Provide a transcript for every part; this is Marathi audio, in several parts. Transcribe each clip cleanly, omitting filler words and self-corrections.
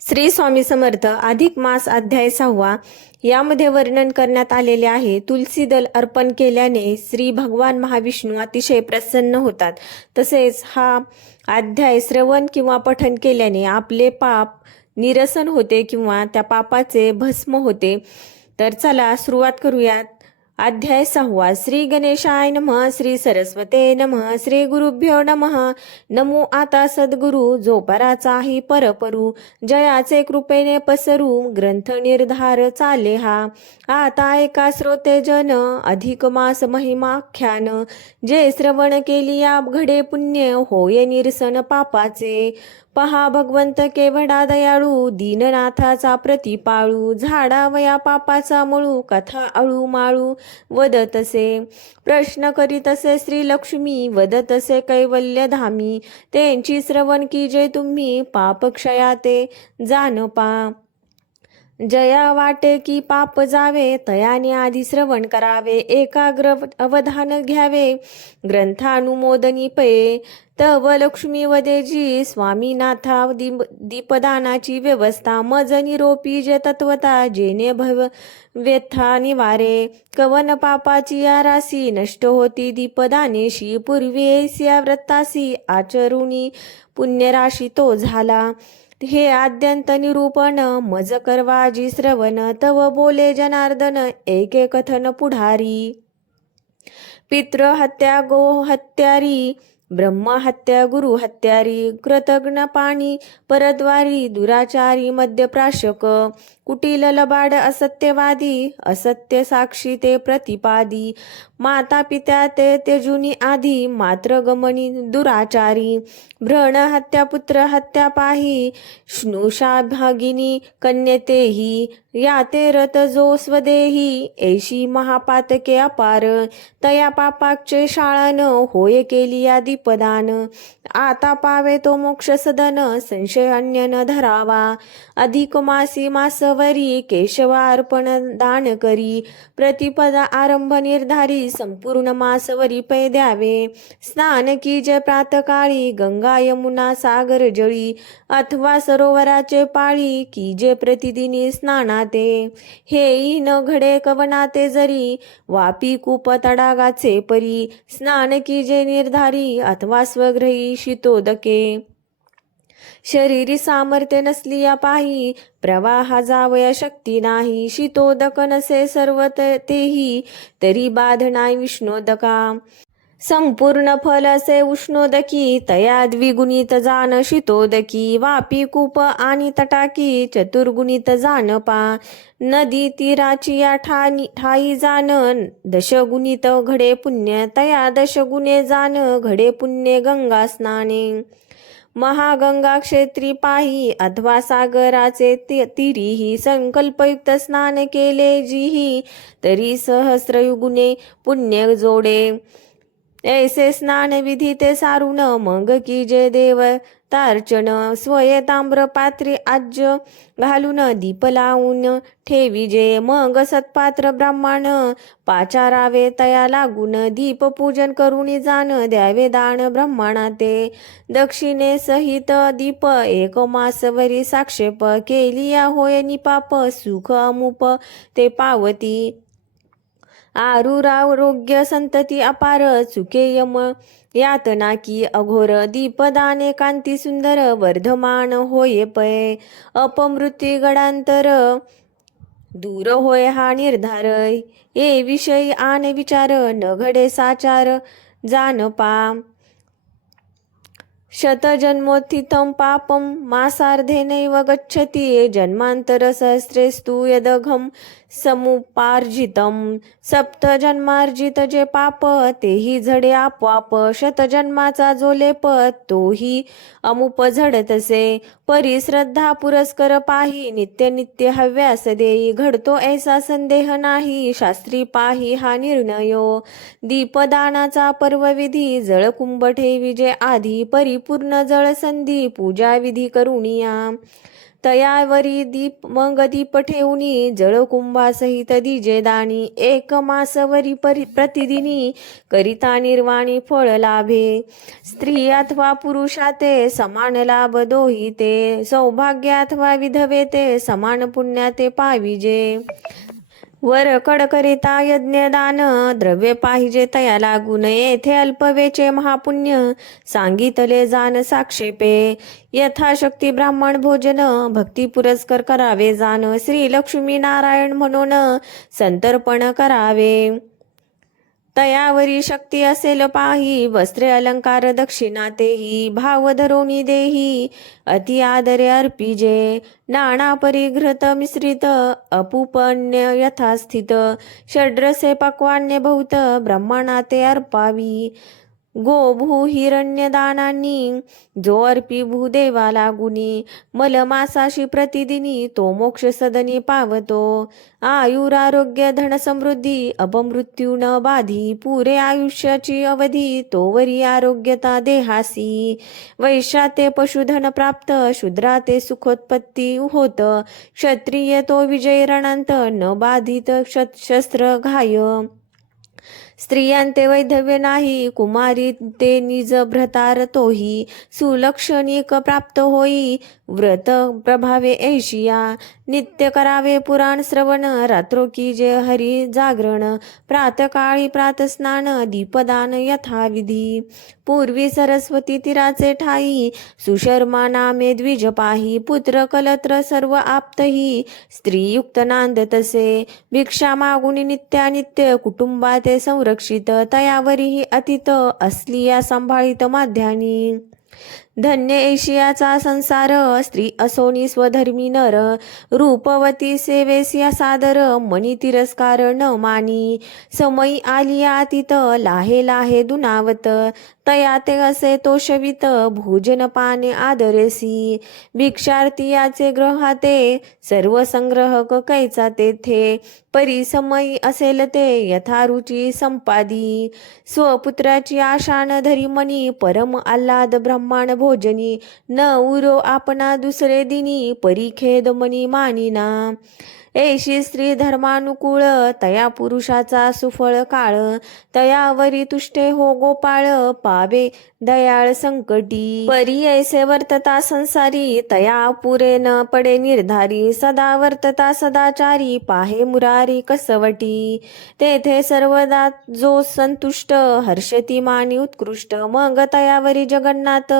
श्री स्वामी समर्थ अधिक मास अध्याय 6 यामध्ये वर्णन करण्यात आलेले आहे. तुलसी दल अर्पण केल्याने श्री भगवान महाविष्णू अतिशय प्रसन्न होतात. तसेच हा अध्याय श्रवण किंवा पठन केल्याने आपले पाप निरसन होते किंवा त्या पापाचे भस्म होते. तर चला सुरुवात करूयात. अध्याय 6 श्री गणेशाय नमः. श्री सरस्वते नमः. श्री गुरुभ्यो नमः. नमो आता सद्गुरु जो पराचाही परपरू, जयाचे कृपेने पसरू ग्रंथ निर्धार चाले हा. आता एका श्रोते जन अधिक मास महिमाख्यान, जे श्रवण केली या घडे पुण्य होय निरसन पापाचे. पहा भगवंत केवढा दयाळू, दीननाथाचा प्रतिपाळू, झाडावया पापाचा मळू, कथा अळू माळू वदतसे. प्रश्न करीतसे श्री लक्ष्मी, वदतसे कैवल्य धामी, त्यांची श्रवण की जे तुम्ही पाप क्षयाते जान पा. जया वाटे की पाप जावे, तयाने आधी श्रवण करावे, एकाग्र अवधान घ्यावे ग्रंथानुमोदनी पये. तव लक्ष्मी वदेजी स्वामीनाथा दीपदानाची व्यवस्था, मज निरोपी जे तत्वता, जेने भव व्यथा निवारे. कवन पापाची या राशी, नष्ट होती दीपदानेशी, पूर्वीस्या व्रतासी आचरुणी पुण्यराशी तो झाला. हे आद्यंत निरूपण मज करवाजी श्रवण, तव बोले जनार्दन एके कथन पुढारी. पितृ हत्या गो हत्यारी, ब्रह्म हत्या गुरु हत्यारी, कृतघ्न पाणी परद्वारी, दुराचारी मध्यप्राशक, कुटील लबाड असत्यवादी, असत्य साक्षी ते प्रतिपादी. माता पित्या ते तेजुनी आधी, मात्र गमनी दुराचारी. भ्रण हत्या पुत्र हत्या पाही, स्नुषा भागिनी कन्यतेही, या ते रत जो स्वदेही, ऐशी महापातके अपार. तया पापाचे शाळन होय केली या दीपदान, आता पावे तो मोक्ष सदन संशय अन्य न धरावा. अधिक मासी मासवरी केशवा अर्पण दान करी, प्रतिपदा आरंभ निर्धारी संपूर्ण मासवरी पै द्यावे. स्नान की जे प्रातकाळी गंगा यमुना सागर जळी, अथवा सरोवराचे पाळी की जे प्रतिदिनी स्नानाते. हेही न घडे कवनाते जरी, वापी कूप तडागाचे परी. स्नान की जे निर्धारी अथवा स्वग्रही शीतोदके. शरीरी सामर्थ्य नसली या पाही, प्रवाहा जावया शक्ती नाही. शीतोदक नसे सर्व तेही, तरी बाध नाही विष्णोदका. संपूर्ण फल असे उष्णोदकी, तया द्विगुणित जान शीतोदकी. वापी कूप आणि तटाकी, चतुर्गुणित जान पा. नदी तीराची या ठाई जान, दशगुणित घडे पुण्य, तया दशगुणे जान घडे पुण्य गंगा स्नाने. महागंगा क्षेत्री पाही, अथवा सागराचे तीरीही, संकल्पयुक्त स्नान केले जीही, तरी सहस्रयुगुणे पुण्य जोडे. ऐसे स्नान विधी ते सारून, मग की जे देव तार्चन. स्वये ताम्र पात्री आज घालून, दीप लावून ठेवी जे. मग सत्पात्र ब्राह्मण पाचारावे तया लागून, दीप पूजन करून जाण द्यावे दान ब्राह्मणा ते. दक्षिणे सहित दीप एक मासवरी साक्षेप, केली या होय निपाप सुख अमुप ते पावती. आरुरारोग्य संतती अपार, चुके यम यातना की अघोर. दीपदाने कांती सुंदर वर्धमान होय पै. अपमृत्यू गडांतर दूर होय हा निर्धार. ये विषयी आन विचार न घडे साचार जान पा. शतजन्मोत्थितं पापं मासार्धेनैव गच्छति, जन्मांतर सहस्रेस्तु यदघं समुपार्जितं. सप्तजन्मार्जित जे पाप, तेही झडे आपोआप. शतजन्माचा जो लेप, तोही अमुप झडतसे. परी श्रद्धा पुरस्कर पाही, नित्य नित्य हव्यास देई. घडतो ऐसा संदेह नाही, शास्त्री पाही हा निर्णयो. दीपदानाचा पर्वविधी, जळकुंभ ठेवी जे आधी. परी पूर्ण जळसंधी पूजा विधी करुनिया. तयावरी दीप मग दीप ठेवणी जळकुंभासहित दिजे दाणी. एक मासवरी प्रतिदिनी करिता निर्वाणी फळ लाभे. स्त्री अथवा पुरुषाते समान लाभ दोही ते. सौभाग्य अथवा विधवे ते समान पुण्याते पाविजे. वर कडकरिता यज्ञदान द्रव्य पाहिजे तया लागून. येथे अल्पवेचे महापुण्य सांगितले जाण साक्षेपे. यथाशक्ती ब्राह्मण भोजन भक्ती पुरस्कर करावे जाण. श्री लक्ष्मी नारायण म्हणून संतर्पण करावे. तयावरी शक्ती असेल पाही वस्त्रे अलंकार दक्षिणा तेही. भाव धरोणी देही अति आदरे अर्पिजे. नाना परिघृत मिश्रित अपुपन्य यथास्थित. षड्रसे पक्वान्य बहुत ब्रह्मणाते अर्पावी. गोभू हिरण्य दानांनी जो अर्पी भूदेवा लागुनी. मलमासाशी प्रतिदिनी तो मोक्ष सदनी पावतो. आयुरारोग्य धन समृद्धी अपमृत्यू न बाधी. पुरे आयुष्याची अवधी तोवरी आरोग्यता देहासी. वैश्याते पशुधन प्राप्त शूद्राते सुखोत्पत्ती होत. क्षत्रिय तो विजय रणांत न बाधित शस्त्र घाय. स्त्रियांते वैधव्य नाही कुमारी ते निज भ्रतार तोही. सुलक्षणिक प्राप्त होई व्रत प्रभावे ऐशिया. नित्य करावे पुराण श्रवण रात्रो की जे हरी जागरण. प्रातकाळी प्रातस्नान दीपदान यथाविधी. पूर्वी सरस्वती तीराचे ठाई सुशर्मा नामे द्विज पाही. पुत्र कलत्र सर्व आप्तही स्त्रीयुक्त नांद तसे. भिक्षा मागुनी नित्यानित्य कुटुंबाते संरक्षित. तयावरीही अतित असली या सांभाळित माध्यानी. धन्य ऐशियाचा संसार स्त्री असोनी स्वधर्मी नर. रूपवती सेवेसिया सादर मनी तिरस्कार न मानी. समयी आलिया अतीत लाहे लाहे दुनावत. तया ते असे तोषवित भोजन पाने आदरेसी. भिक्षार्थीयाचे ग्रहाते सर्व संग्रहक कैचा तेथे. परिसमयी असेल ते यथारुची संपादी. स्वपुत्राची आशा न धरी मनी परम आल्हाद ब्रह्मांड भोजनी. न उरो आपणा दुसरे दिनी परिखेद मनी मानिना. ऐशी स्त्री धर्मानुकूळ तया पुरुषाचा सुफळ काळ. तयावरी तुष्टे हो गोपाळ पावे दयाळ संकटी. परी ऐसे वर्तता संसारी तया पुरे न पडे निर्धारी. सदा वर्तता सदाचारी पाहे मुरारी कसवटी. तेथे सर्वदा जो संतुष्ट हर्षती मानी उत्कृष्ट. मग तयावरी जगन्नाथ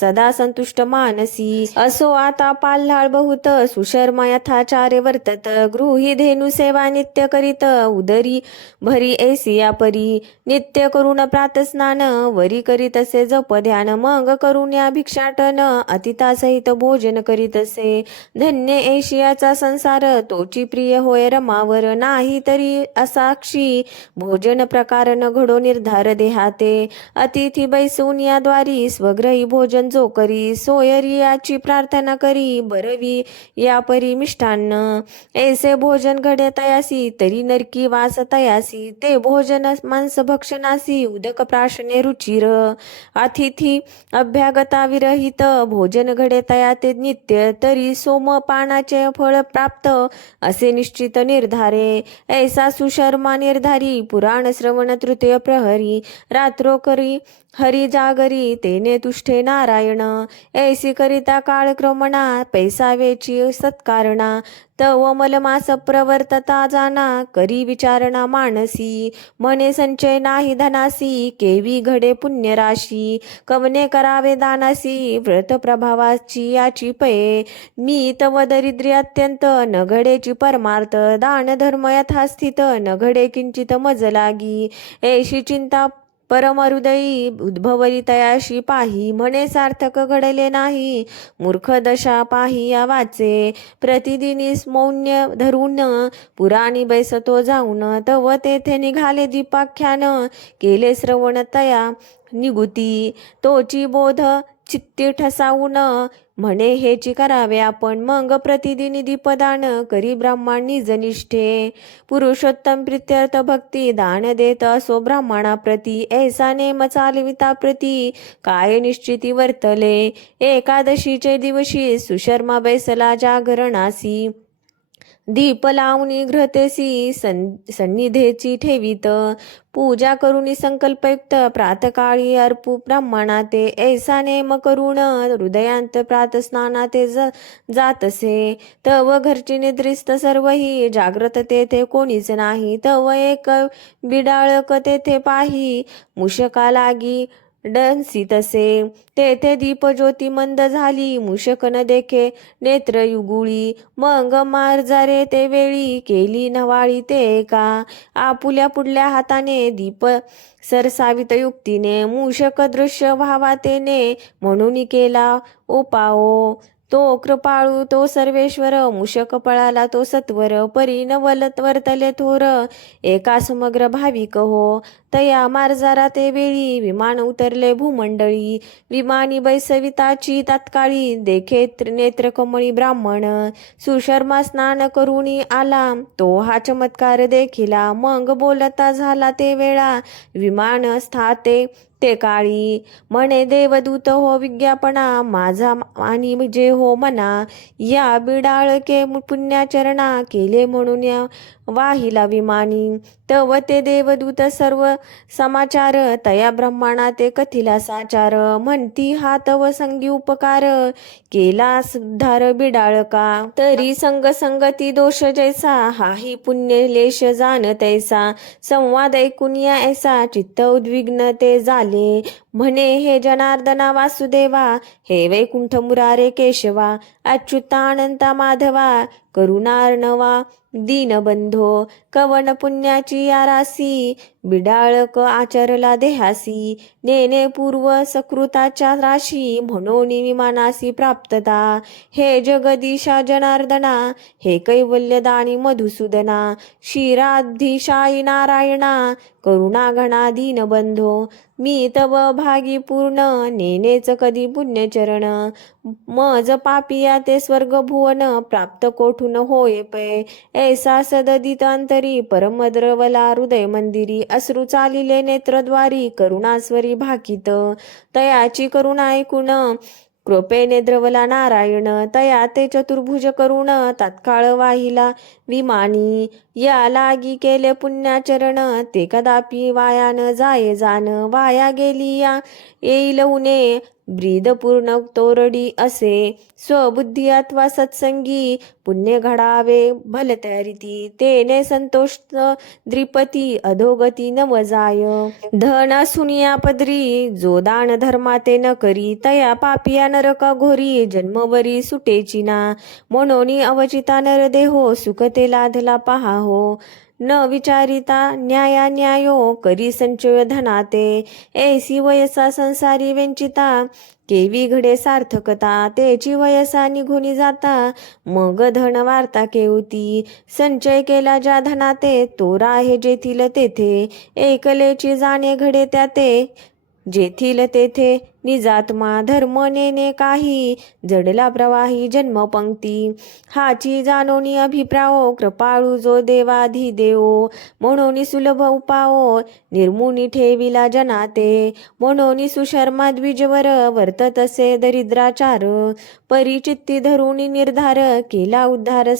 सदा संतुष्ट मानसी. असो आता पाल्हाळ बहुत सुशर्मा यथाचारे वर्तत. गृही धेनु सेवा नित्य करीत उदरी भरी ऐसिया परी. नित्य करून प्रातस्नान वरी करीत असे जप ध्यान. मग करून या भिक्षाटन अतितासहित भोजन करीत असे. धन्य ऐशियाचा संसार तोची प्रिय होय रमावर. नाही तरी असाक्षी भोजन प्रकार न घडो निर्धार देहाते. अतिथी बैसून या द्वारी स्वग्रही भोजन जो करी. सोयरी याची प्रार्थना करी बरवी या परी मिष्टान्न. ऐसे भोजन घडे तयासी तरी नरकी वास तयासी. ते भोजन मांस भक्षणासी उदक प्राशने रुचिर. अतिथी अभ्यागता विरहित भोजन घडे तया ते नित्य. तरी सोमपानाचे फळ प्राप्त असे निश्चित निर्धारे. ऐसा सुशर्मा निर्धारी पुराण श्रवण तृतीय प्रहरी. रात्रो करी हरी जागरी तेने तुष्टे नारायण. ऐसी करिता काळक्रमणा पैसावेची सत्कारणा. तव मलमास प्रवर्तता जाना करी विचारणा मानसी. म्हणे संचय नाही धनासी केवी घडे पुण्यराशी. कवने करावे दानासी व्रत प्रभावाची याची पये. मी तव दरिद्री अत्यंत न घडेची परमार्थ. दान धर्म यथास्थित न घडे किंचित मज लागी. ऐशी चिंता परमहृदयी उद्भवरी तयाशी पाही. म्हणे सार्थक घडले नाही मूर्ख दशा पाही या वाचे. प्रतिदिनी मौन्य धरून पुराणी बैसतो जाऊन. तव तेथे निघाले दीपाख्यान केले श्रवण तया निगुती. तोची बोध चित्ती ठसावून म्हणे हेची करावे आपण. मग प्रतिदिनी दीपदान करी ब्राह्मण निजनिष्ठे. पुरुषोत्तम प्रित्यर्थ भक्ती दान देत असो ब्राह्मणाप्रती. ऐसा नेम चालविता प्रती काय निश्चिती वर्तले. एकादशीचे दिवशी सुशर्मा बैसला जागरणासी. दीप लावणी घृतेसी सन्निधेची ठेवीत. पूजा करुणी संकल्पयुक्त प्रातकाळी अर्पू ब्राह्मणा ते. ऐसा नेम करून हृदयांत प्रातस्नाना ते जातसे. तव घरची निद्रिस्त सर्वही जाग्रत तेथे कोणीच नाही. तव एक बिडाळक तेथे पाही मुशका लागी डंसी तसे. तेथे दीपज्योती मंद झाली मुशक न देखे नेत्र युगुळी. मग मार्जारे ते वेळी केली नवाळी ते एका. आपुल्या पुढल्या हाताने दीप सरसावित युक्तीने. मूषक दृश्य व्हावा तेने म्हणून केला उपाओ. तो कृपाळू तो सर्वेश्वर मूषक पळाला तो सत्वर. परी नवलत वर्तले थोर एका समग्र भाविक हो. तया मार्जारा ते वेळी विमान उतरले भूमंडळी. विमानी बैसविताची तात्काळी देखे नेत्र कमळी ब्राह्मण. सुशर्मा स्नान करुणी आला तो हा चमत्कार देखिला. मग बोलता झाला ते वेळा विमान स्थाते ते काळी. म्हणे देवदूत हो विज्ञापना माझा आणि जे हो मना. या बिडाळके पुण्याचरणा केले म्हणून या वाहिला विमानी. तव ते देवदूत सर्व समाचार तया ब्रह्माणा ते कथिला साचार. म्हणती हा तव संगी उपकार केला सुद्धार बिडाळका. तरी संग संगती दोष जैसा हाही पुण्य लेश जाण तैसा. संवाद ऐकून या ऐसा चित्त उद्विग्न ते झाले. म्हणे हे जनार्दना वासुदेवा हे वैकुंठ मुरारे केशवा. अच्युतानंता माधवा करुणार्णवा दीनबंधो. कवन पुण्याची आरासी बिडाळक आचरला देहासी. नेने पूर्व सकृताच्या राशी म्हणून विमानासी प्राप्तता. हे जगदीशा जनार्दना हे कैवल्यदानी मधुसूदना. क्षीराधीशायी नारायणा करुणा घना दीनबंधो. मी तव भागी पूर्ण नेनेच कधी पुण्यचरण. मज पापिया ते स्वर्ग भुवन प्राप्त कोठून होय पै. ऐसा सददित अंतरी परमद्रवला हृदय मंदिरी. अश्रू चालिले नेत्रद्वारी करुणास्वरी भाकित. तयाची करुणा ऐकून कृपेने द्रवला नारायण. तया ते चतुर्भुज करुण तात्काळ वाहिला विमानी. या लागी केले पुण्याचरण ते कदापि वाया न जाये जाण. वाया गेली या येईल उणे ब्रीद पूर्ण तोरडी असे. स्वबुद्धी अथवा सत्संगी पुण्य घडावे भलत्या रीती. तेने संतोष द्रिपती अधोगती नव जाय. धन सुनिया पदरी जो दान धर्मा ते न करी. तया पापिया नरका घोरी जन्मवरी सुटेची ना. म्हणून अवचिता नरदेहो सुख ते लाधला पहा हो. न विचारिता न्यायो करी संचय धनाते. ऐसी वयसा संसारी वंचिता केवी घडे सार्थकता. तेची वयसा निघून जाता मग धन वार्ता केवती. संचय केला ज्या धनाते तो राहे जेथील तेथे. एकलेची जाणे घडे त्याते जेथील तेथे. निजात्मा धर्म नेने काही जडला प्रवाही जन्मपंक्ती. हाची जाणोनी अभिप्राओ कृपाळू जो देवाधी देवो. म्हणून सुलभ उपाओ निर्मुनी ठेविला जनाते. म्हणून सुशर्मा द्विजवर वर्तत असे दरिद्राचार. परिचित्ती धरून निर्धार केला उद्धार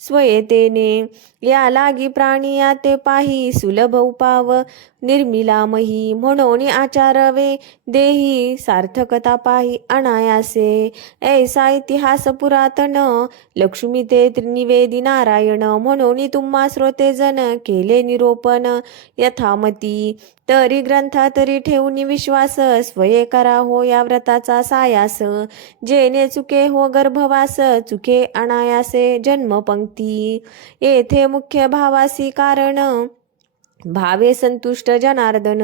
स्वयतेने. या लागी प्राणी ते पाही सुलभ उपाव निर्मिला मही. म्हणून आचारवे देही सार्थकता पाही अनायासे. ऐसा इतिहास पुरातन लक्ष्मी ते त्रिनिवेदी नारायण. म्हणून तुम्हा श्रोतेजन केले निरोपण यथामती. तरी ग्रंथा तरी ठेवून विश्वास स्वये करा हो या व्रताचा सायास. जेने चुके हो गर्भवास चुके अनायासे जन्मपंक्ती. येथे मुख्य भावासी कारण भावे संतुष्ट जनार्दन.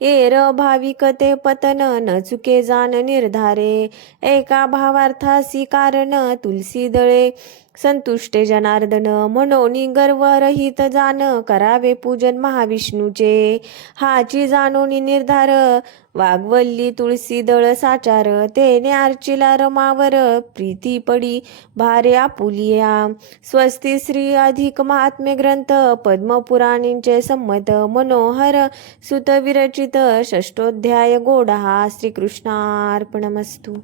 येर भाविक ते पतन न चुके जाण निर्धारे. एका भावार्थासी कारण तुलसी दळे संतुष्टे जनार्दन म्हणोनी गर्वरहित जाण करावे पूजन महाविष्णूचे हाची जाणोनी निर्धार वाघवल्ली तुळसी दळ साचार तेने अर्चिला रमावर प्रीती पडी भारे आपुलिया स्वस्ती श्री अधिक महात्म्य ग्रंथ पद्मपुराणींचे संमत मनोहर सुत विरचित षष्टोध्याय गोडा श्रीकृष्णार्पणमस्तु.